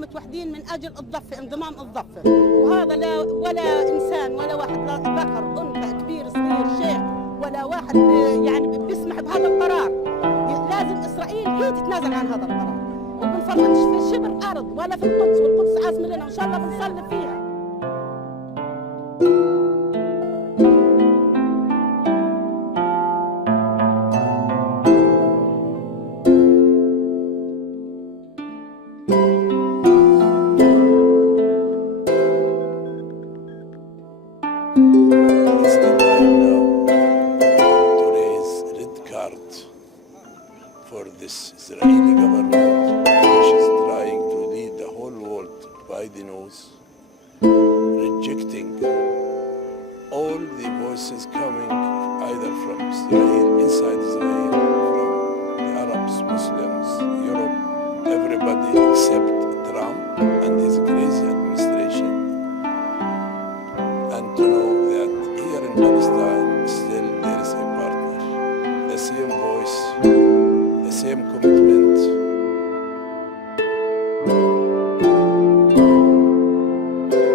كلهم متوحدين من أجل الضفة، انضمام الضفة، وهذا لا ولا إنسان ولا واحد، لا ذكر أنثى كبير صغير شيخ ولا واحد يعني بيسمح بهذا القرار. لازم إسرائيل هي تتنازل عن هذا القرار، وبنفرطش في شبر أرض ولا في القدس، والقدس عاصمة لنا وإن شاء الله بنصلي فيها. It's the time now to raise red card for this Israeli government, which is trying to lead the whole world by the nose, rejecting all the voices coming either from Israel, inside Israel, from the Arabs, Muslims, Europe, everybody except Trump and his crazy administration. And to know that here in Palestine, still there is a partner, the same voice, the same commitment,